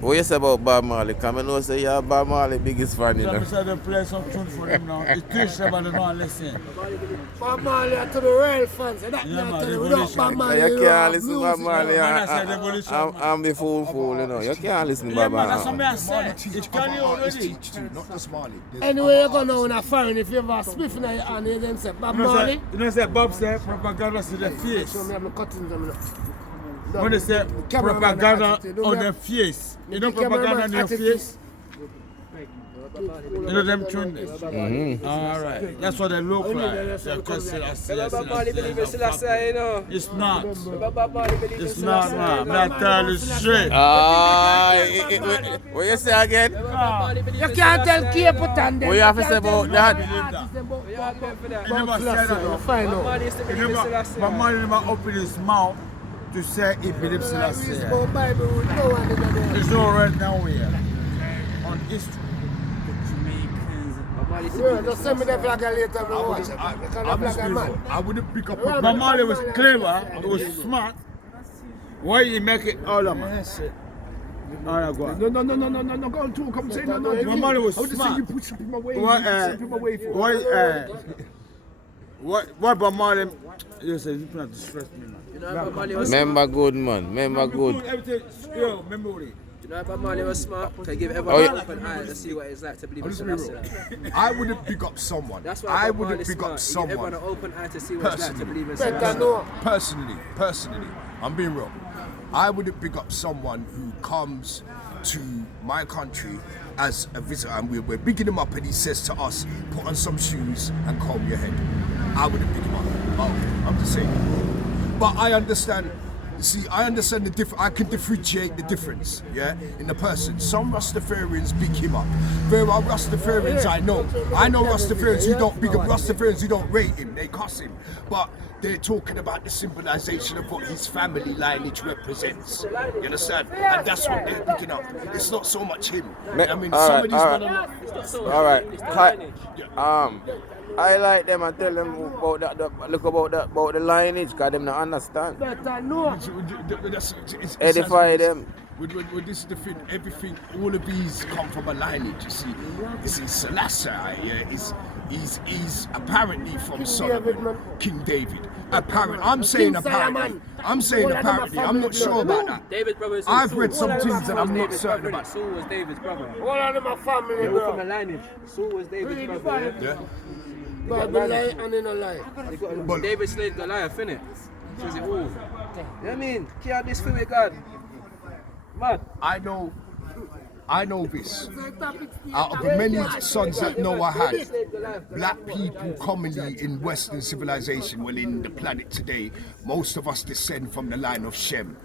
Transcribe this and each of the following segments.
What you say about Bob Marley? Because I know say you're Bob Marley biggest fan, you So know. I said they play some tune for them now. It's Twitch them and they don't listen. Bob Marley are to the real fans. And that Yeah, me man, I tell you, revolution. without Bob You Marley, can't have listen to music. Bob Marley Man, I said revolution, man. and be fool, you know. You can't listen to Yeah, Bob man, that's what Marley. I said. It's Kanye already. Teach too, not just Marley. There's Anyway, other you go now artists. in a foreign, if you have a spliff in your hand, you then say, Bob You know, Marley. say Bob said propaganda to the face. Show me I'm cutting them. When they say propaganda on their face, you know propaganda on your face? You know them tune this? Alright, that's what they look like. They're called Bob Marley believe in Selasie, you know. It's not. Bob Marley believe in It's not, Selasie. man. I'm telling you straight. What you say again? Bob Marley believe You in can't tell Selasie. Cape Town. What you have to say about that? What you arguing for that? He never said that. Find Bob out. Marley used to believe in Selasie. Bob Marley never opened his mouth to say he believes Selassie. Bible with no one in there. There's no right now here on history. Bob Marley used to Yeah, believe in just send me the Selasie. flag later. I watch it. Because the flag man. I wouldn't pick up Bob Marley was clever, he was smart. Why he make it all of man? Alright, go on. No, go and talk. I'm saying no. Bob Marley was I would just say smart. you push him away. Why, You push him away for. Why Bob Marley? You say you cannot distress me, man. You know Bob Marley was Member good, man. Member good. Everything, yo, memory. You know Bob Marley was smart. Can give everyone an open eye to see what it's like to believe in Selasie. I wouldn't pick up someone. That's why I Bob wouldn't Marley's pick smart. up He give everyone someone. an open eye to see what it's like to believe in Better Selasie. know. Personally, I'm being real. I wouldn't pick up someone who comes to my country as a visitor and we're bigging him up and he says to us, put on some shoes and comb your head. I wouldn't pick him up. Oh, I'm just saying. But I understand. See, I understand the difference. I can differentiate the difference, yeah, in the person. Some Rastafarians big him up. There are Rastafarians I know. I know Rastafarians who don't big up Rastafarians who don't rate him. They cuss him. But they're talking about the symbolization of what his family lineage represents. You understand? And that's what they're picking up. It's not so much him. I mean, some of these I like them and tell them about that. Look about the lineage, cause them not understand. Better know. Edify them. With this the thing, everything, all of these come from a lineage. You see, Selasie, yeah, he's apparently from Solomon, King David. Apparently, I'm saying apparently. I'm not sure about that. David's brother. I've read some things that I'm not certain about. Saul was David's brother. All of them are family, They were from the bro. lineage. Saul was David's brother. Yeah. Bible lie and in a lie. But David slayed Goliath, innit? Says it all. You know what I mean? Can't this for me, God. Man. I know this. Out of the many sons that Noah had, black people commonly in Western civilization, well, in the planet today, most of us descend from the line of Shem,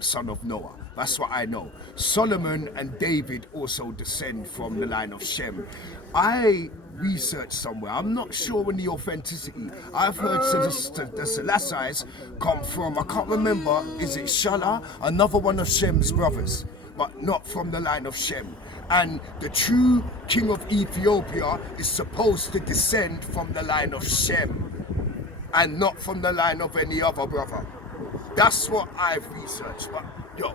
son of Noah. That's what I know. Solomon and David also descend from the line of Shem. I researched somewhere, I'm not sure on the authenticity. I've heard the Selassies come from, I can't remember, is it Shala? Another one of Shem's brothers, but not from the line of Shem. And the true king of Ethiopia is supposed to descend from the line of Shem and not from the line of any other brother. That's what I've researched, but yo,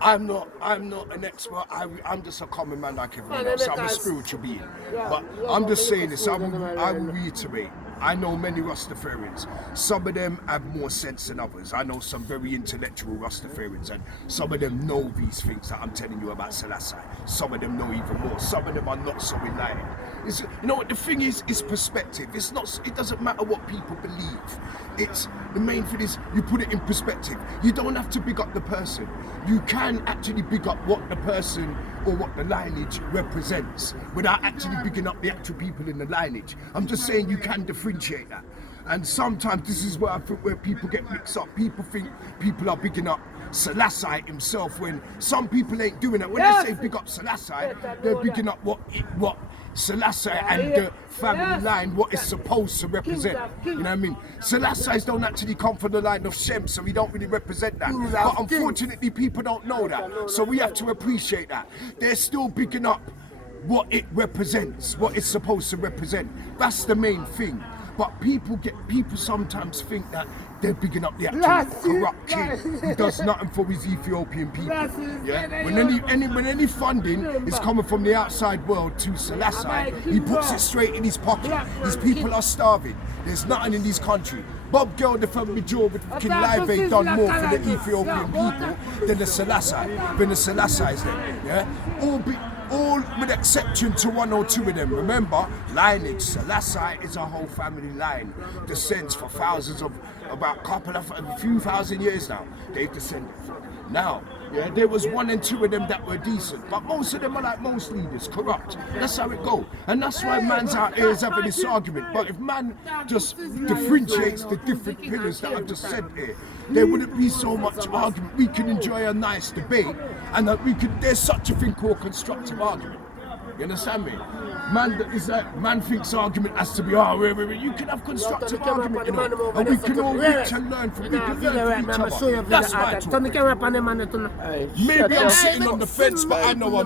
I'm not an expert. I'm just a common man like everyone else. I'm a spiritual being. But I'm just saying this, I will reiterate. I know many Rastafarians. Some of them have more sense than others. I know some very intellectual Rastafarians, and some of them know these things that I'm telling you about Selasie. Some of them know even more. Some of them are not so enlightened. You know what the thing is perspective. It doesn't matter what people believe. It's the main thing is you put it in perspective. You don't have to big up the person. You can actually big up what the person or what the lineage represents without actually bigging up the actual people in the lineage. I'm just saying you can differentiate that. And sometimes this is where I think where people get mixed up. People think people are bigging up Selassie himself when some people ain't doing it. When they say big up Selassie, they're bigging up what Selassie and the family line, what it's supposed to represent. You know what I mean? Selassies don't actually come from the line of Shem, so we don't really represent that. But unfortunately, people don't know that. So we have to appreciate that. They're still bigging up what it represents, what it's supposed to represent. That's the main thing. But people sometimes think that they're bigging up the actual corrupt king who does nothing for his Ethiopian people. Yeah? When any funding is coming from the outside world to Selasie, he puts it straight in his pocket. His people are starving. There's nothing in this country. Bob Gelder from Major with King Live done more for the Ethiopian people than the Selassies then. Yeah? All with exception to one or two of them. Remember, lineage, Selasie is a whole family line. Descends for thousands of, a few thousand years now, they've descended. Now, yeah, there was one and two of them that were decent, but most of them are like most leaders, corrupt. That's how it go. And that's why man's out here is having this argument. But if man just differentiates the different pillars that I've just said here, there wouldn't be so much argument. We can enjoy a nice debate, and that there's such a thing called constructive argument. You understand me? Man thinks argument has to be, you can have constructive argument, you know, and we can all reach and learn from each other. That's my talk. Maybe I'm sitting on the fence, but I know I'm